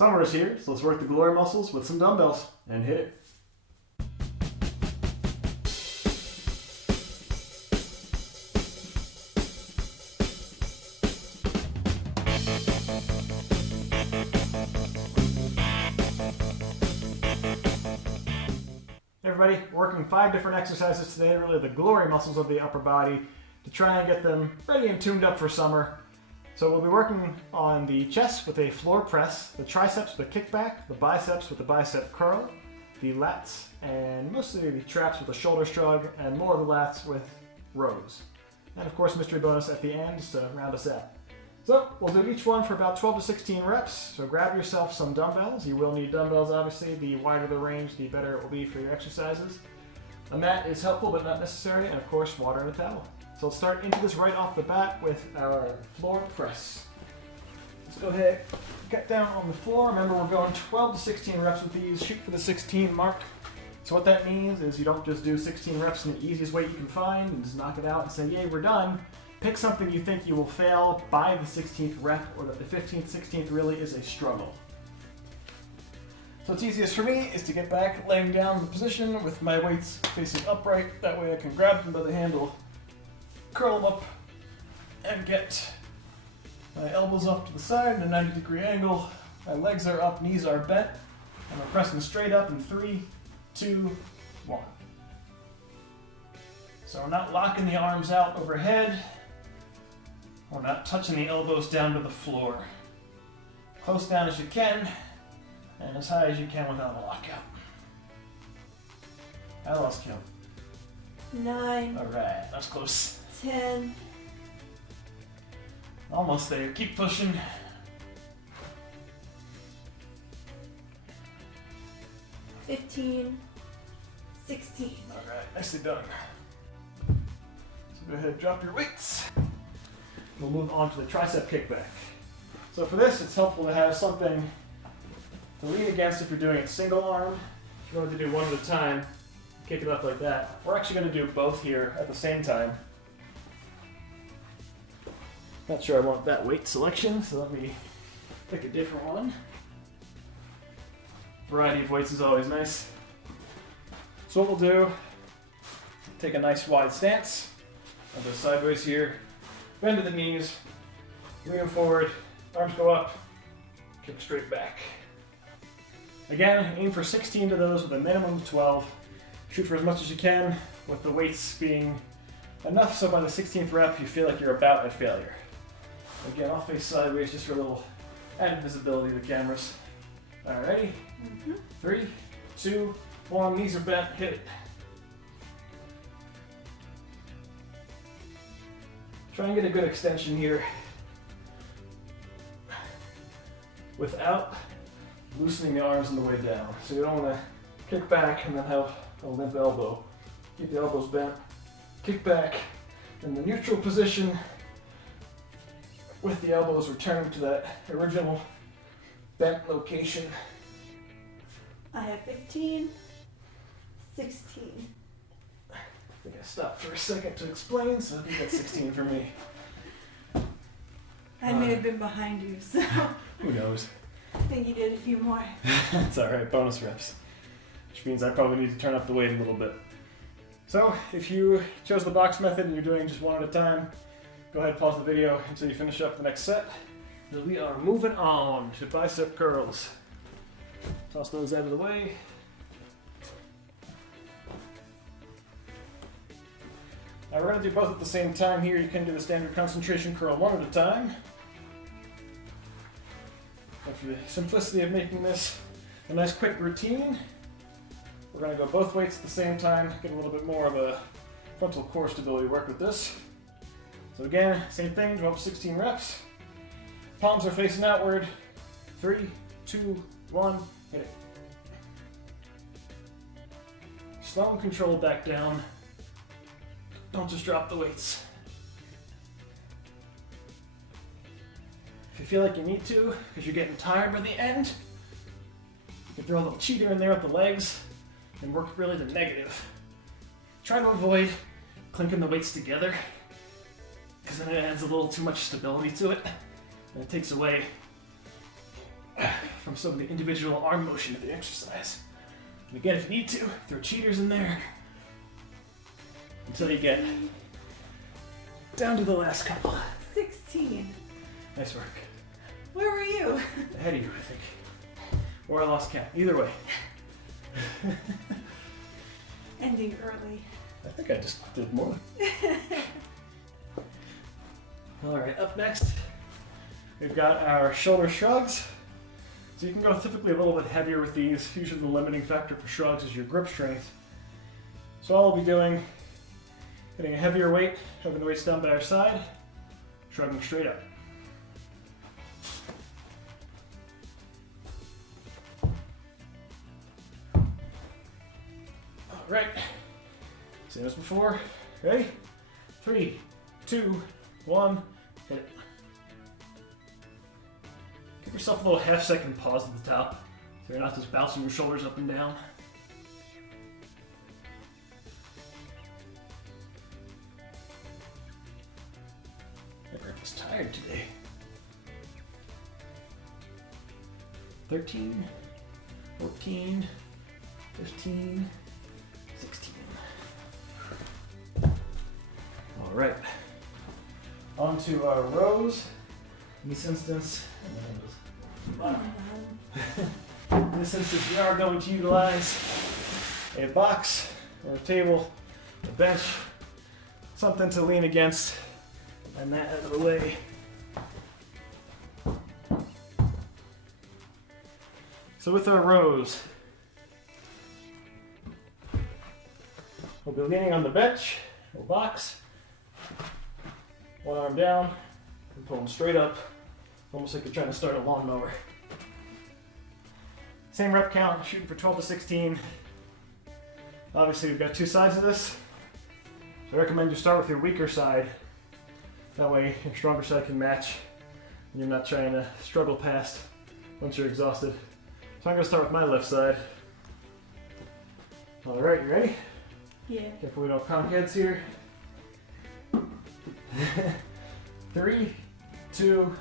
Summer is here, so let's work the glory muscles with some dumbbells and hit it. Everybody, we're working 5 different exercises today, really the glory muscles of the upper body, to try and get them ready and tuned up for summer. So we'll be working on the chest with a floor press, the triceps with a kickback, the biceps with the bicep curl, the lats, and mostly the traps with a shoulder shrug, and more of the lats with rows. And of course, mystery bonus at the end just to round us out. So we'll do each one for about 12 to 16 reps. So grab yourself some dumbbells. You will need dumbbells, obviously. The wider the range, the better it will be for your exercises. A mat is helpful but not necessary, and of course, water and a towel. So let's start into this right off the bat with our floor press. Let's go ahead, get down on the floor. Remember, we're going 12 to 16 reps with these. Shoot for the 16 mark. So what that means is you don't just do 16 reps in the easiest way you can find and just knock it out and say, yay, we're done. Pick something you think you will fail by the 16th rep, or that the 15th, 16th really is a struggle. So what's easiest for me is to get back, laying down in the position with my weights facing upright. That way I can grab them by the handle, curl them up, and get my elbows up to the side in a 90-degree angle. My legs are up, knees are bent, and I'm pressing straight up in 3, 2, 1. So we're not locking the arms out overhead. We're not touching the elbows down to the floor. Close down as you can, and as high as you can without a lockout. I lost count. 9. All right, that's close. 10. Almost there. Keep pushing. 15. 16. All right, nicely done. So go ahead, drop your weights. We'll move on to the tricep kickback. So for this, it's helpful to have something to lean against if you're doing it single arm. If you're going to do one at a time, kick it up like that. We're actually going to do both here at the same time. Not sure I want that weight selection, so let me pick a different one. Variety of weights is always nice. So what we'll do, take a nice wide stance. I'll go sideways here. Bend to the knees, lean forward, arms go up, kick straight back. Again, aim for 16 to those with a minimum of 12. Shoot for as much as you can, with the weights being enough so by the 16th rep you feel like you're about at failure. Again, I'll face sideways just for a little added visibility of the cameras. Alrighty, 3, 2, 1, knees are bent, hit it. Try and get a good extension here without loosening the arms on the way down. So you don't want to kick back and then have a limp elbow. Keep the elbows bent, kick back in the neutral position with the elbows returned to that original bent location. I have 15. 16. I think I stopped for a second to explain, so I think that's 16 for me. I may have been behind you, so Who knows? I think you did a few more. That's alright, bonus reps. Which means I probably need to turn up the weight a little bit. So, if you chose the box method and you're doing just one at a time, go ahead and pause the video until you finish up the next set. Then we are moving on to bicep curls. Toss those out of the way. Now we're going to do both at the same time here. You can do the standard concentration curl one at a time. And for the simplicity of making this a nice quick routine, we're going to go both weights at the same time, get a little bit more of a frontal core stability work with this. So again, same thing, go up 16 reps. Palms are facing outward. 3, 2, 1, hit it. Slow and controlled back down. Don't just drop the weights. If you feel like you need to, because you're getting tired by the end, you can throw a little cheater in there with the legs and work really the negative. Try to avoid clinking the weights together, because then it adds a little too much stability to it, and it takes away from some of the individual arm motion of the exercise. And again, if you need to, throw cheaters in there until you get down to the last couple. 16. Nice work. Where were you? Ahead of you, I think. Or I lost count. Either way. Ending early. I think I just did more. Alright, up next, we've got our shoulder shrugs. So you can go typically a little bit heavier with these. Usually the limiting factor for shrugs is your grip strength. So all I'll be doing, getting a heavier weight, having the weights down by our side, shrugging straight up. Alright, same as before. Ready? 3, 2, 1, hit it. Give yourself a little half-second pause at the top, so you're not just bouncing your shoulders up and down. Everyone's tired today. 13, 14, 15, 16. All right. On to our rows. In this instance, in this instance, we are going to utilize a box or a table, a bench, something to lean against, and that out of the way. So with our rows, we'll be leaning on the bench or box, one arm down, and pulling straight up, almost like you're trying to start a lawnmower. Same rep count, shooting for 12 to 16. Obviously, we've got two sides of this. So I recommend you start with your weaker side. That way, your stronger side can match, and you're not trying to struggle past once you're exhausted. So I'm going to start with my left side. All right, you ready? Yeah. Careful we don't conk heads here. 3, 2,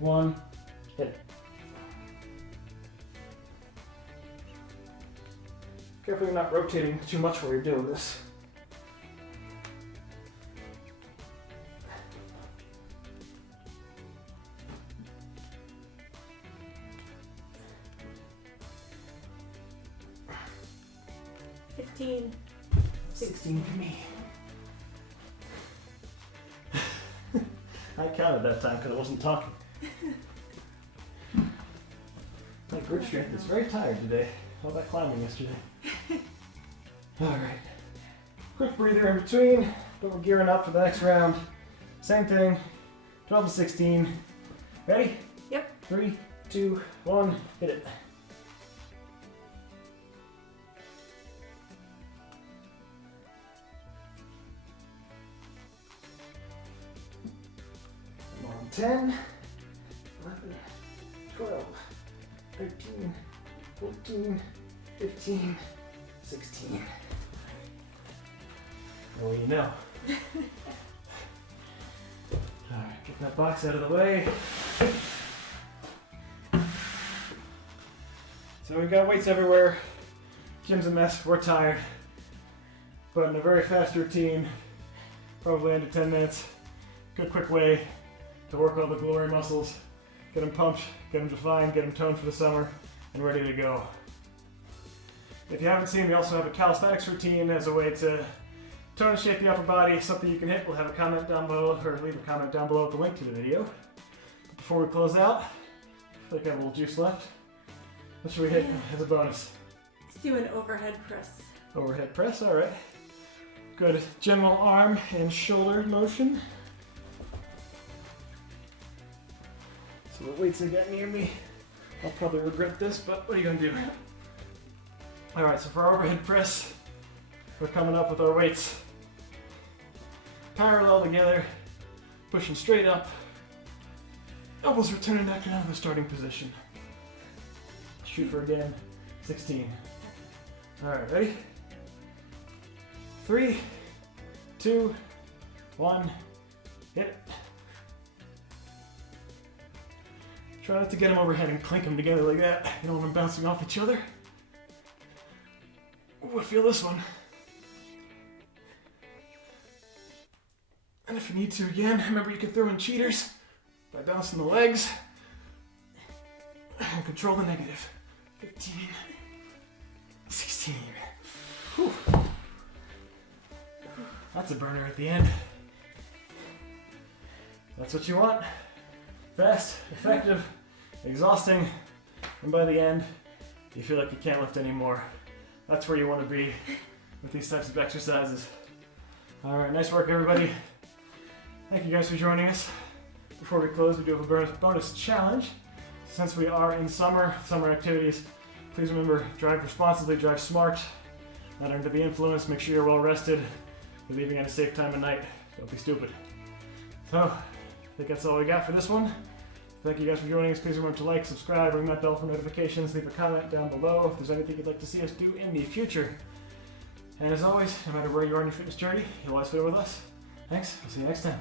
1, hit it. Careful you're not rotating too much while you're doing this. Fifteen. 16 for me. I counted that time because I wasn't talking. My grip strength is very tired today. All that climbing yesterday. Alright. Quick breather in between, but we're gearing up for the next round. Same thing, 12 to 16. Ready? Yep. 3, 2, 1, hit it. I'm on 10, 11, 12, 13, 14, 15, 16. Well, you know. Alright, get that box out of the way. So we've got weights everywhere. Gym's a mess, we're tired. But in a very fast routine, probably under 10 minutes, good quick way to work all the glory muscles, get them pumped, get them defined, get them toned for the summer, and ready to go. If you haven't seen, we also have a calisthenics routine as a way to tone and shape the upper body, something you can hit. We'll have a comment down below, or leave a comment down below with the link to the video. But before we close out, I feel like I have a little juice left. What should we hit as a bonus? Let's do an overhead press. Overhead press, all right. Good general arm and shoulder motion. So the weights I got near me, I'll probably regret this, but what are you gonna do? All right, so for our overhead press, we're coming up with our weights parallel together, pushing straight up. Elbows returning back down to the starting position. Shoot for again, 16. All right, ready? 3, 2, 1, hit it. Try not to get them overhead and clink them together like that. You don't want them bouncing off each other. Ooh, I feel this one. And if you need to again, remember you can throw in cheaters by bouncing the legs. And control the negative. 15, 16. Whew. That's a burner at the end. That's what you want. Fast, effective, exhausting, and by the end, you feel like you can't lift anymore. That's where you want to be with these types of exercises. All right, nice work, everybody. Thank you guys for joining us. Before we close, we do have a bonus challenge. Since we are in summer activities, please remember, drive responsibly, drive smart, not under the influence, make sure you're well rested, you're leaving at a safe time of night, don't be stupid. So, I think that's all we got for this one. Thank you guys for joining us. Please remember to like, subscribe, ring that bell for notifications, leave a comment down below if there's anything you'd like to see us do in the future. And as always, no matter where you are in your fitness journey, you'll always fit with us. Thanks, I'll see you next time.